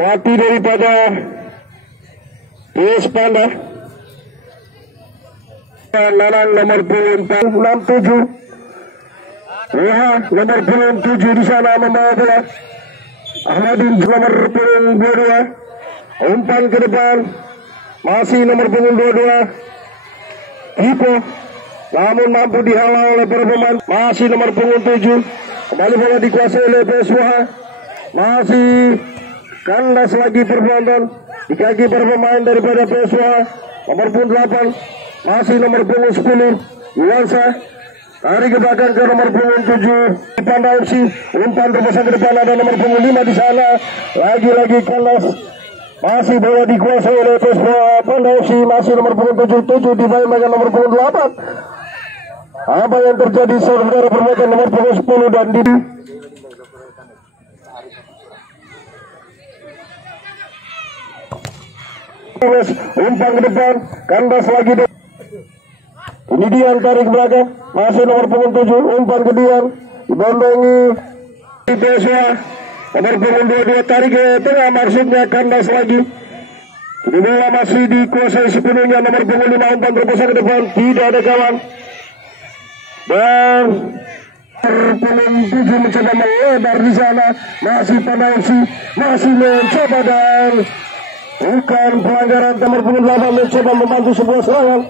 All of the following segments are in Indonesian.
Pelatih daripada PS Panda Nanang nomor 67 Reha nomor 7 di sana membawa bola. Ahmadin nomor 22 umpan ke depan, masih nomor 22 Ipo, namun mampu dihalau oleh para pemain. Masih nomor 7 kembali bola dikuasai oleh PSWH. Masih kandas lagi perbuatan di kaki para pemain daripada PSWH. Nomor 8 masih nomor 10 Yuansa, tarik ke belakang ke nomor 7 Panda FC. Umpan terpasang ke depan, ada nomor 5 di sana. Lagi-lagi kandas. Masih bola dikuasai oleh Panda FC. Masih nomor 7 dimainkan nomor 8. Apa yang terjadi saudara perbuatan nomor 10 dan Didi. Umpan ke depan, kandas lagi. Ini Dian tarik ke belakang, masih nomor 7 umpan ke Dian, dibondongi di PSWH. Nomor 22 tarik ke tengah, maksudnya kandas lagi. Ini bola masih dikuasai sepenuhnya nomor 5 umpan terpasang ke depan, tidak ada kawan. Dan 7 mencoba melebar di sana, masih Panda FC, masih mencoba dan bukan pelanggaran. Nomor 8 mencoba membantu sebuah serangan.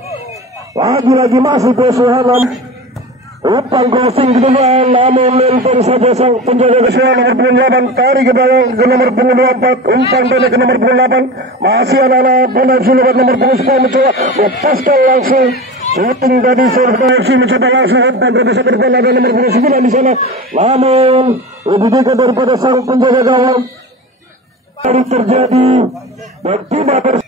Lagi-lagi masih PSWH. Umpan crossing ke depan, namun lempar saja sang penjaga keseluruhan nomor 8 tarik ke belakang ke nomor 24. Umpan pendek ke nomor 8, masih anak-anak Panda FC lewat nomor 10 mencoba melepaskan langsung. Shooting tadi Panda FC mencoba langsung umpan terbesar ke depan, ada nomor 9 di sana. Namun lebih dekat daripada sang penjaga gawang. Baru terjadi dan tidak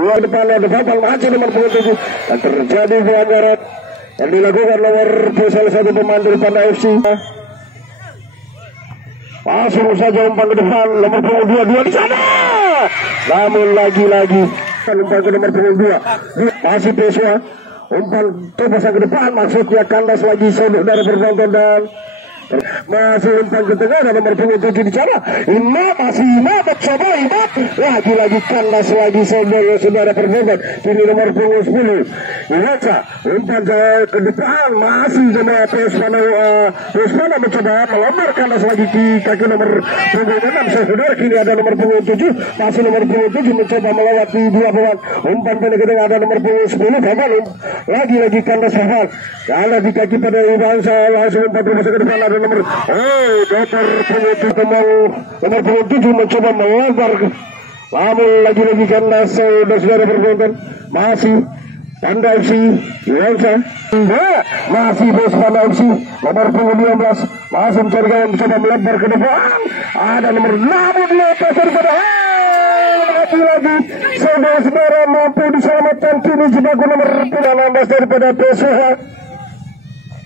dua depan masih nomor 7 dan terjadi pelanggaran yang dilakukan nomor salah satu pemain dari Panda FC. Masuk saja umpan ke depan nomor 22 di sana. Namun lagi-lagi umpan ke nomor 22 masih PSWH. Umpan terpasang ke depan, maksudnya kandas lagi saudara penonton dan Masih umpan ke tengah dan nomor punggung 7 di sana. Imam masih Imam mencoba Imam. Lagi-lagi kandas lagi saudara-saudara perempuan. Kini nomor punggung 10. Iwaca umpan ke depan masih sama Pesmana mencoba melamar kandas lagi di kaki nomor punggung 6 saudara. Kini ada nomor punggung 7. Masih nomor punggung 7 mencoba melewati dua pemain. Umpan pendek ke tengah ada nomor punggung 10. Kapan lagi-lagi kandas Fahal. Kalau di kaki pada Iwansa langsung umpan terus ke depan ada nomor nomor punggung 7 mencoba melanggar. Namun lagi-lagi kandas saudara perempuan masih Panda FC Iwansa masih bos Panda FC nomor punggung 15 masih mencari gawang mencoba melebar ke depan ada nomor namun lepas daripada lagi saudara-saudara mampu diselamatkan. Kini jebaku nomor 16 daripada PSH.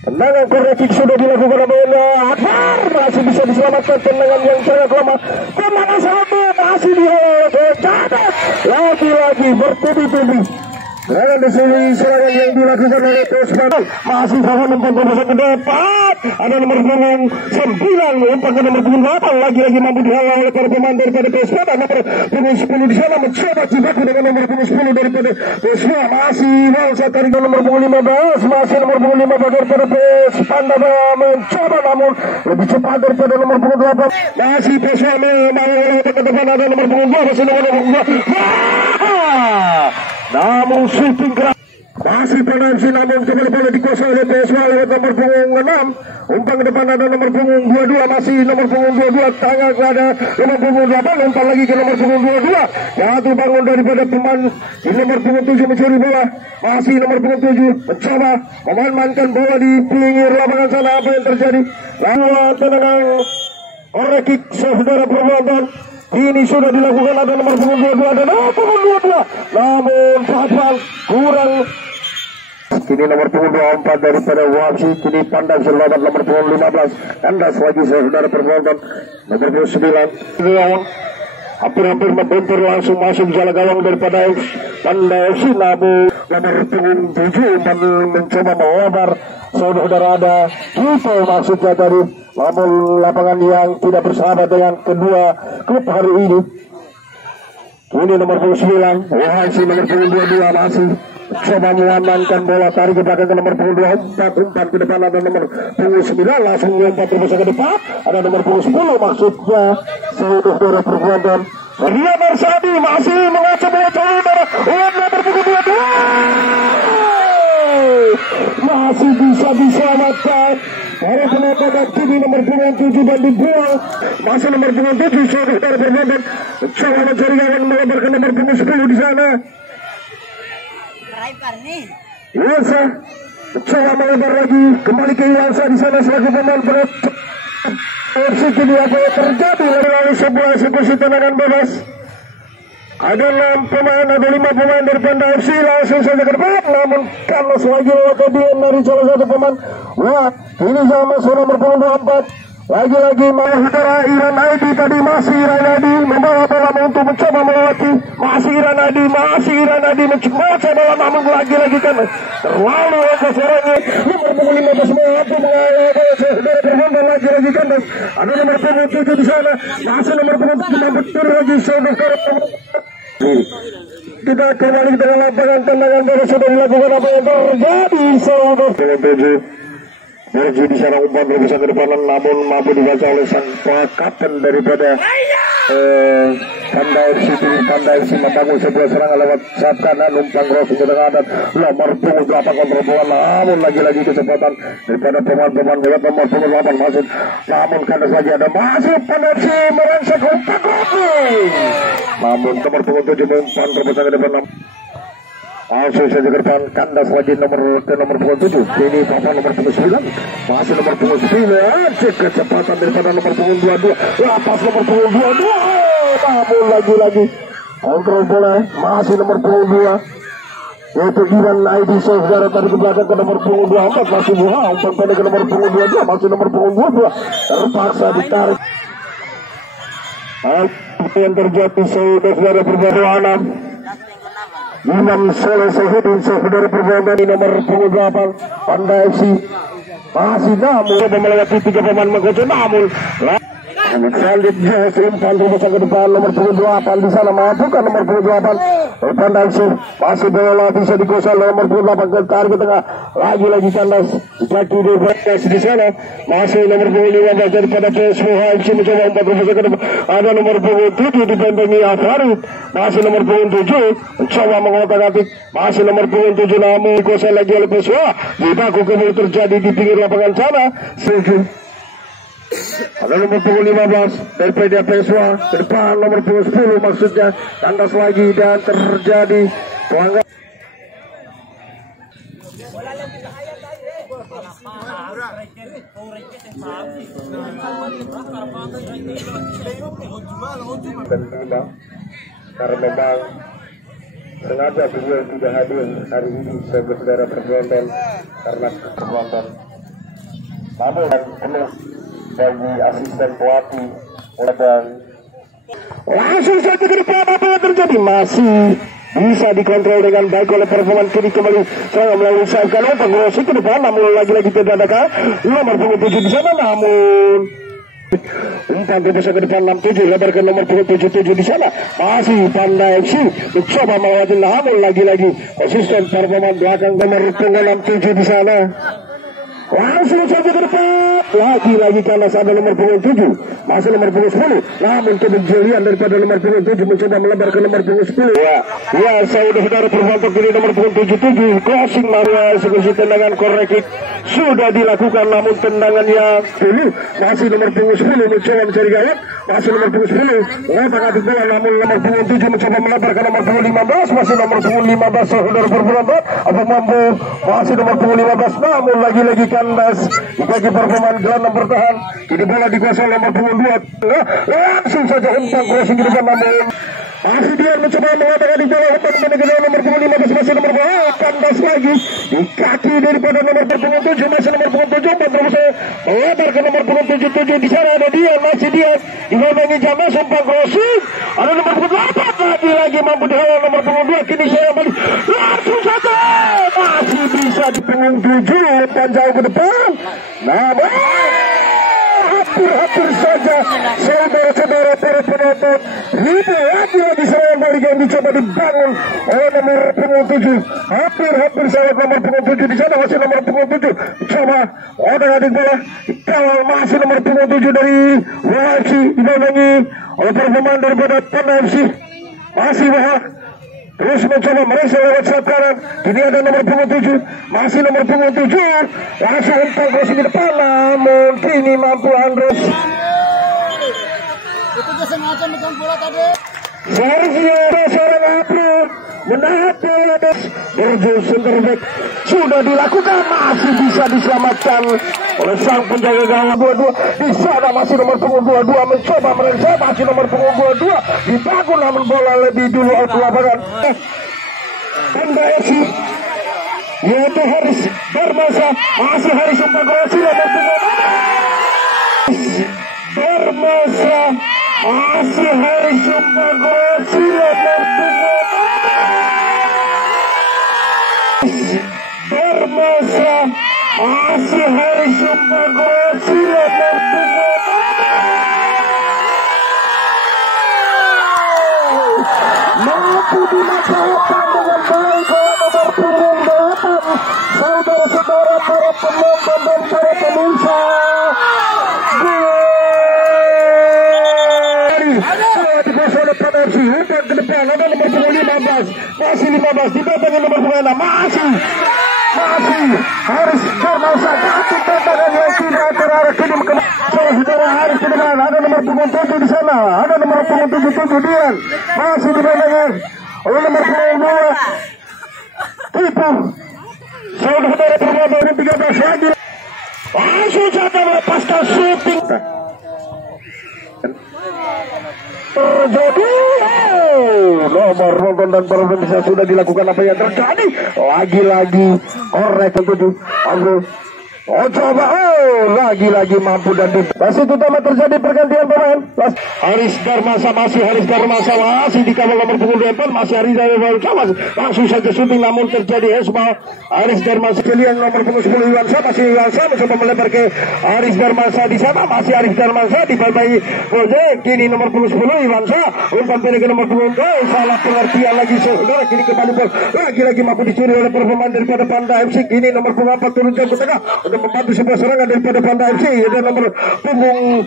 Tendangan korektif sudah dilakukan oleh Akbar, masih bisa diselamatkan. Tendangan yang sangat lama kemana satu masih dihalau lagi-lagi bertubi-tubi. Serangan di sini, serangan yang dilakukan oleh Pesmana masih sangat umpan ke depan. Ada nomor punggung 9 umpan ke nomor punggung 8 lagi-lagi mampu dihalau oleh para pemain daripada Pesmana. Nomor punggung 10 di sana mencoba jebaku dengan nomor punggung 10 daripada Pesmana. Masih Walsa tarik nomor punggung 15 masih nomor punggung 15 daripada Pesmana mencoba namun lebih cepat daripada nomor punggung 8. Masih Pesmana mau ke depan ada nomor punggung 2 masih nomor punggung 2. Namun shooting keras masih penalti namun kembali bola dikuasai oleh PSW lewat nomor punggung 6. Umpan ke depan ada nomor punggung 22 masih nomor punggung 22 tangga ada nomor punggung 8 umpan lagi ke nomor punggung 22 jatuh bangun daripada pemain di nomor punggung 7 mencuri bola masih nomor punggung 7 mencoba memanfaatkan bola di pinggir lapangan sana. Apa yang terjadi lalu tendangan korektif saudara perempuan. Ini sudah dilakukan ada nomor punggung 22 ada nomor punggung 22 namun Fahal kurang. Kini nomor punggung 24 daripada Wapsi. Kini Pandang selamat nomor punggung 15 kandas lagi saudara perempuan nomor punggung 9 hampir-hampir membentur langsung masuk jala gawang daripada Pandang FC namun nomor punggung 7 mencoba melebar saudara ada kita maksudnya tadi namun lapangan yang tidak bersahabat dengan kedua klub hari ini. Ini nomor punggung 9 Wahasi nomor punggung 22 masih coba mengamankan bola tarik ke belakang ke nomor punggung 24 umpan ke depan ada nomor punggung 9 langsung lompat terus ke depan ada nomor punggung 10 maksudnya saudara perempuan Ria Marsadi masih mengacau bola saudara nomor punggung 22 masih bisa diselamatkan. Para penonton kini nomor punggung 7 dan dibuang masih nomor punggung 7 saudara perempuan coba mencari gawang melebar ke nomor punggung 10 di sana. Iwansa coba melebar lagi kembali ke Iwansa di sana selaku pemain berat. Kini apa yang terjadi lalu sebuah eksekusi tendangan bebas. Ada 6 pemain, ada 5 pemain dari Panda FC langsung saja ke depan namun Carlos lagi lewat kedian dari salah satu pemain. Wah ini sama nomor punggung 24 lagi-lagi saudara Iran Aidi tadi masih Iran Aidi membawa bola untuk mencoba melewati masih Iran Aidi mencoba bola namun lagi-lagi kan terlalu seserangnya nomor punggung 15 mampu mengawal saudara perempuan lagi-lagi kan ada nomor punggung 7 di sana masih nomor punggung 7 betul lagi saudara. Kita kembali ke dalam lapangan tendangan bola sudah dilakukan apa yang terjadi saudara. Menuju di sana umpan berbisa ke depan namun mampu dibaca oleh sang kapten daripada Panda FC membangun sebuah serangan lewat sayap kanan umpan crossing ke tengah dan nomor punggung 8 kontrol bola namun lagi-lagi kecepatan daripada pemain-pemain lewat nomor punggung 8 masuk namun kandas lagi ada masuk Panda FC merangsek umpan crossing namun nomor punggung 7 umpan berbisa ke depan langsung saja ke depan kandas lagi nomor punggung 7 ini papan nomor punggung 9 masih nomor punggung 9 cek kecepatan daripada nomor punggung 22 lapas nomor punggung 22 namun lagi-lagi kontrol bola masih nomor punggung 2 yaitu Iran ID saudara tadi ke belakang ke nomor punggung 24 masih buha umpan pendek ke nomor punggung 22 masih nomor punggung 22 terpaksa ditarik. Apa yang terjadi saudara perlawanan Imam Soleh Sahidin saudara perempuan di nomor punggung 8 Panda FC masih namun coba melewati 3 pemain mengkoco namun selanjutnya umpan terus ke depan nomor 28 di sana majukan nomor 28 pandang sih masih bola bisa digosal nomor 28 ke tarik ke tengah lagi kandas jaki di sana masih nomor 15 daripada PSV HFC mencoba umpan terus ke depan ada nomor 27 dibentengi Afarid masih nomor 27 mencoba mengotak-atik masih nomor 27 namun digosal lagi oleh PSV dibaku kembali terjadi di pinggir lapangan sana ada nomor 15 daripada PSV ke depan nomor 10 maksudnya kandas lagi dan terjadi pelanggaran. Karena memang sengaja beliau tidak hadir hari ini sebagai saudara penonton karena penonton. Namun penuh bagi asisten pelatih dan langsung saja ke depan apa yang terjadi masih bisa dikontrol dengan baik oleh performan kiri kembali serang melalui sayap kanan pengurus ke depan namun lagi-lagi tidak ada nomor 7 di sana namun umpan terus ke depan 67 lebar ke nomor 77 di sana masih Panda FC mencoba melewati namun lagi-lagi konsisten performan belakang nomor 67 di sana langsung saja ke depan lagi karena ada nomor 7 masih nomor 10 namun kejelian daripada nomor 7 mencoba melebar ke nomor 10 ya saudara performa kiri nomor 77 crossing Maria eksekusi tendangan korek sudah dilakukan namun tendangannya dulu masih nomor 10 mencoba mencari gawat masih nomor 10 ngotak-atik bola namun nomor 7 mencoba melebar ke nomor 15 masih nomor 15 saudara performa apa mampu masih nomor 15 namun lagi-lagi kandas bagi performan gelandang bertahan kini bola dikuasai nomor 22 langsung saja umpan crossing di depan namun masih dia mencoba mengatakan di bola umpan menuju nomor 15 masih nomor 2 kandas lagi di kaki daripada nomor 27 masih nomor 27 umpan terus melebar ke nomor 27 di sana ada dia masih dia dimenangi James umpan crossing ada nomor 28 lagi mampu dihalau nomor 22 kini saya kembali langsung saja masih bisa di punggung 7 umpan jauh ke depan namun hampir saja saudara-saudara para penonton itu lagi serangan balik yang dicoba dibangun oleh nomor 7 hampir saja nomor 7 di sana masih nomor 7 coba otak-atik bola kalau masih nomor 7 dari WFC dibangungi oleh performan daripada Panda FC masih bahwa terus mencoba mereka lewat sayap kanan kini ada nomor 27 masih nomor 27 langsung umpan crossing di depan namun kini mampu Andres itu dia sengaja megang bola tadi seharusnya ada seorang April menahan bola berjul center back sudah dilakukan masih bisa diselamatkan oleh sang penjaga gawang 22 di sana masih nomor 22 mencoba mereka masih nomor 22 dibangun namun bola lebih dulu out lapangan Panda FC yaitu Haris Bermasa masih Haris umpan crossing nomor 2 Bermasa masih Haris umpan crossing nomor 2 Bermasa masih Haris umpan crossing nomor 2 mampu dimanfaatkan dengan baik nomor punggung 8 saudara-saudara para penonton dan para pemirsa umpan ke depan ada nomor 15 masih 15 didatangi nomor 26 masih Haris Bermasa ganti tendangan yang tidak terarah kini saudara Haris ke depan ada nomor 7 di sana ada nomor 7 Dian masih dimenangkan oleh nomor 22 Tipu saudara perempuan 13 lagi langsung saja melepaskan shooting terjadi nomor nonton dan pemirsa sudah dilakukan apa yang terjadi lagi-lagi korek 7 Amro coba lagi-lagi mampu dan masih utama terjadi pergantian pemain. Haris Darmasa masih dikawal nomor punggung 8, masih Haris Darmasa langsung saja shooting namun terjadi hesbal. Haris Darmasa pilihan nomor punggung 10 Iwansa, masih Iwansa mencoba melebar ke Haris Darmasa di sana, masih Haris Darmasa dibayi projek. Kini nomor punggung 10 Iwansa umpan pendek ke nomor punggung 2, salah pengertian lagi saudara. Kini kembali bol lagi-lagi mampu dicuri oleh pemain daripada Panda FC. Kini nomor punggung 4 turun jauh ke tengah untuk membantu sebuah serangan daripada Panda FC. Ada nomor punggung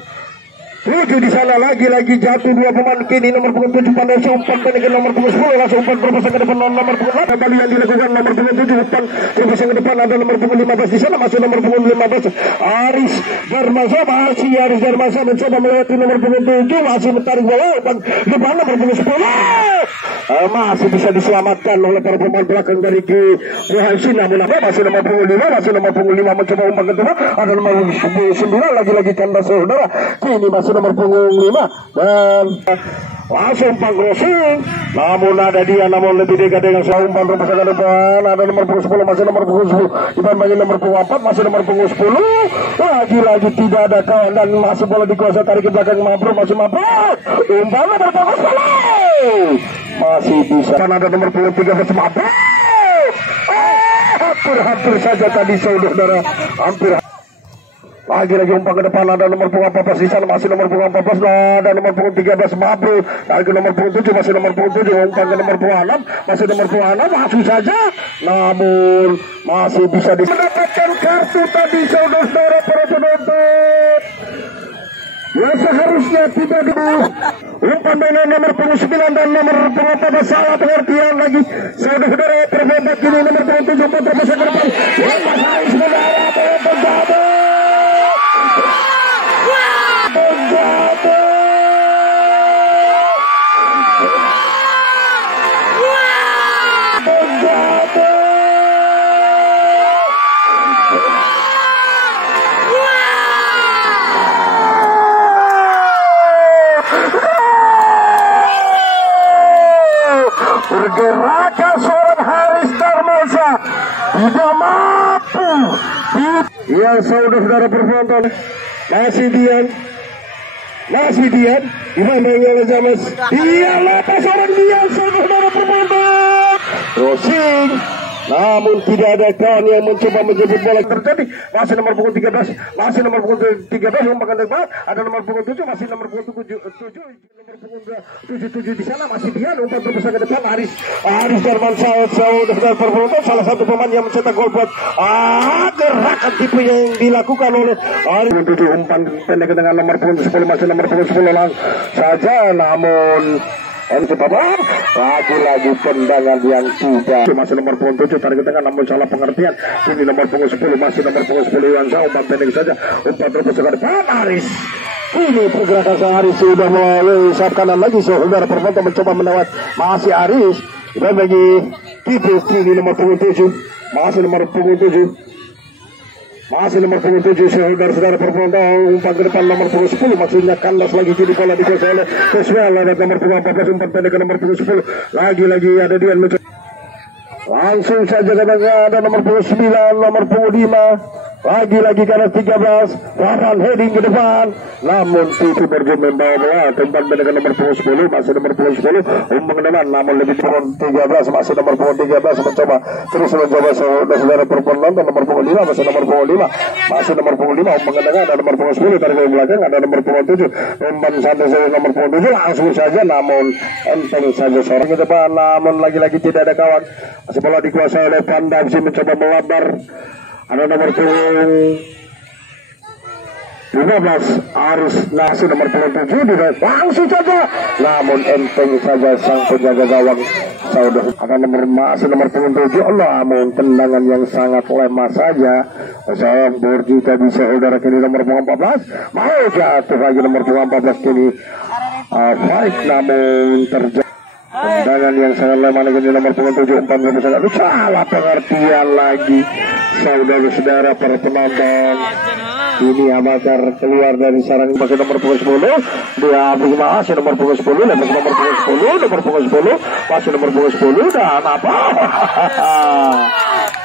7 di sana, lagi-lagi jatuh dua pemain. Kini nomor punggung 7 Panda FC umpan pendek ke nomor punggung 10, langsung umpan berpasang ke depan nomor punggung 8. Kembali yang dilakukan nomor punggung 7 umpan berpasang ke depan, ada nomor punggung 15 di sana, masih nomor punggung 15 Haris Darmasa mencoba melewati nomor punggung 7, masih menarik bola umpan depan nomor punggung 10. Masih bisa diselamatkan oleh para pemain belakang dari KFC, namun masih nomor punggung 5 mencoba umpan kedua, ada nomor punggung 9 lagi-lagi tanda saudara. Kini masih nomor punggung 5 dan langsung umpan crossing, namun ada dia lebih dekat dengan umpan berpasang ke depan, ada nomor punggung 10, masih nomor punggung 10 dibanding nomor punggung 4, masih nomor punggung 10. Lagi-lagi tidak ada kawan dan masih bola dikuasai, tarik ke belakang Mabrur, masih Mabrur umpan nomor punggung 10 masih bisa, ada nomor punggung 13 Mabrur. Hampir saja tadi saudara, hampir. Lagi-lagi umpan ke depan, ada nomor punggung 14 di sana, masih nomor punggung 14, ada nomor punggung 13 Mabrur, lagi nomor punggung 7, masih nomor punggung 7, umpan ke nomor punggung 6, masih nomor punggung 6, langsung saja, namun masih bisa mendapatkan kartu tadi saudara para penonton. Ya seharusnya tidak umpan dengan nomor punggung 9 dan nomor punggung 14 salah pengertian lagi saudara terhebat. Kini nomor punggung 7 umpan terpasang ke depan, Haris pergerakan seorang Haris Darmasa tidak mampu. Ya saudara penonton, masih Dian dimandang oleh James, dia lepas orang Dian saudara penonton, crossing, namun tidak ada kawan yang mencoba menjemput bola. Terjadi masih nomor punggung 13, masih nomor punggung 13 umpan depan, ada nomor punggung 7, masih nomor punggung 7 nomor punggung 77 di sana, masih dia umpan berbesar ke depan. Haris Darmasa saudara penonton, salah satu pemain yang mencetak gol buat gerakan tipe yang dilakukan oleh Haris. Umpan pendek dengan nomor punggung 10, masih nomor punggung 10 saja, namun lagi-lagi tendangan yang tidak, masih nomor punggung 7 tarik ke tengah namun salah pengertian. Ini nomor punggung 10, masih nomor punggung 10 Iwansa, umpan pendek saja, umpan berbesar ke depan Haris. Ini pergerakan Haris sudah melalui sayap kanan lagi saudara penonton, mencoba menawat, masih Haris dan bagi Kipis. Ini nomor punggung 7, masih nomor punggung 7, masih nomor punggung 7 saudara penonton, umpan ke depan nomor punggung 10, maksudnya kandas lagi, kini bola dikuasai oleh Keswell, ada nomor punggung 14 umpan pendek ke nomor punggung 10, lagi-lagi ada dia mencoba langsung saja ada nomor punggung 9, nomor punggung 5, lagi-lagi karena 13, Farhan heading ke depan, namun Titi Berjo membawa bola, umpan pendek ke nomor punggung 10, masih nomor punggung 10, umpan ke depan, namun lebih punggung 13, masih nomor punggung 13 mencoba saudara penonton, nomor punggung 5, masih nomor punggung 5, masih nomor punggung 5, umpan ke tengah, ada nomor punggung 10 tarik ke belakang, ada nomor punggung 7, umpan santai saja nomor punggung 7, langsung saja, namun enteng saja seorang ke depan, namun lagi-lagi tidak ada kawan, masih bola dikuasai oleh Panda FC, mencoba melebar, ada nomor punggung 15 Haris, masih nomor punggung 7 langsung saja, namun enteng saja sang penjaga gawang saudara. Ada masih nomor punggung 7, namun tendangan yang sangat lemah saja. Sambur juga bisa saudara. Kini nomor punggung 14 mau jatuh lagi, nomor punggung 14 kini fight, namun terjadi tendangan yang sangat lemah lagi di nomor punggung 7, umpan berbesar, salah pengertian lagi saudara-saudara para penonton. Ini Amakar keluar dari sarang, masih nomor punggung 10, dia masih nomor punggung 10, nomor punggung 10, nomor punggung 10, masih nomor punggung 10, dan apa?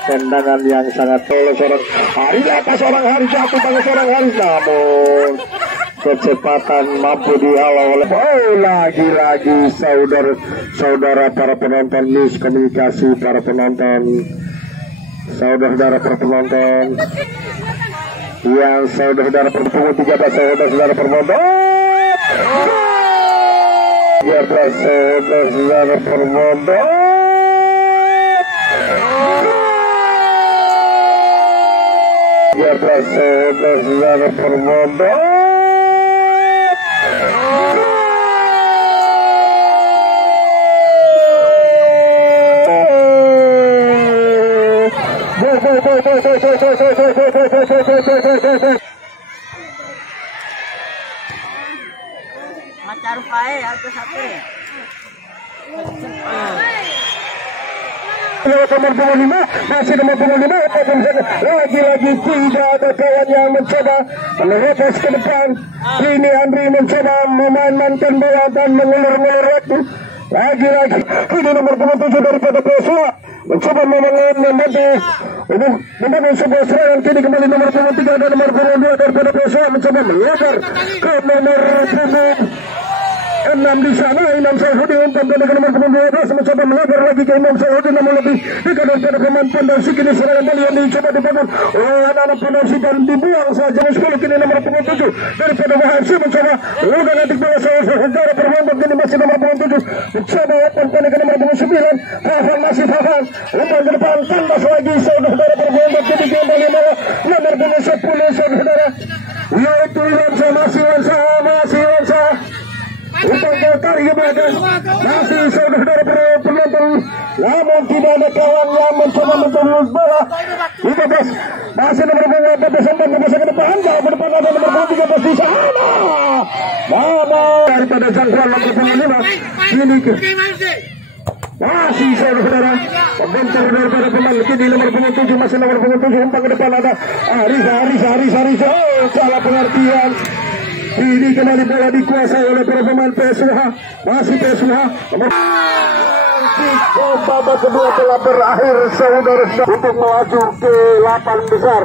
tendangan yang sangat oleh seorang Haris, atas seorang Haris, jatuh pada seorang Haris, namun kecepatan mampu dihalau oleh lagi-lagi saudara para penonton, miskomunikasi para penonton, saudara para penonton yang saudara perpunggung 13 saudara penonton saudara penonton saudara penonton Macar pae atau sate. Nomor 25 masih nomor 25 lagi-lagi tidak ada kawan yang mencoba menerobos ke depan. Kini Andri mencoba memainkan bola dan mengulur-ngulur waktu. Lagi-lagi ini nomor 27 daripada Pesua mencoba membantu membantu sebuah serangan. Kini kembali nomor 23 dan nomor 22 daripada Pesua mencoba melebar ke nomor 6 di sana. Imam Syahudi umpan dengan nomor 12 mencoba melebar lagi ke Imam Syahudi, namun lebih dekat daripada pemain Pondasi. Kini serangan kali yang dicoba dibangun oleh anak-anak Pondasi dan dibuang saja. 10 kini nomor 27 daripada Wahansi mencoba luka nanti bola saudara permainkan. Kini masih nomor 27 mencoba umpan ke nomor 29. Fafan masih Fafan umpan ke depan tandas lagi saudara permainkan. Kini kembali nomor 10 saudara yaitu Iwansa masih Iwansa umpan ke tarik ke belakang masih saudara penonton, namun tidak ada kawan yang mencoba menjemput bola. 15 masih nomor 14 umpan ke depan, jauh ke depan ada nomor 13 di sana. Daripada jangkauan nomor 5 ini masih saudara pembentar daripada pemain. Kini nomor 7 masih nomor 7 umpan ke depan ada Haris. Salah pengertian. Ini kembali bola dikuasai oleh para pemain PSUH. Masih PSUH babak kedua telah berakhir saudara untuk melaju ke 8 besar.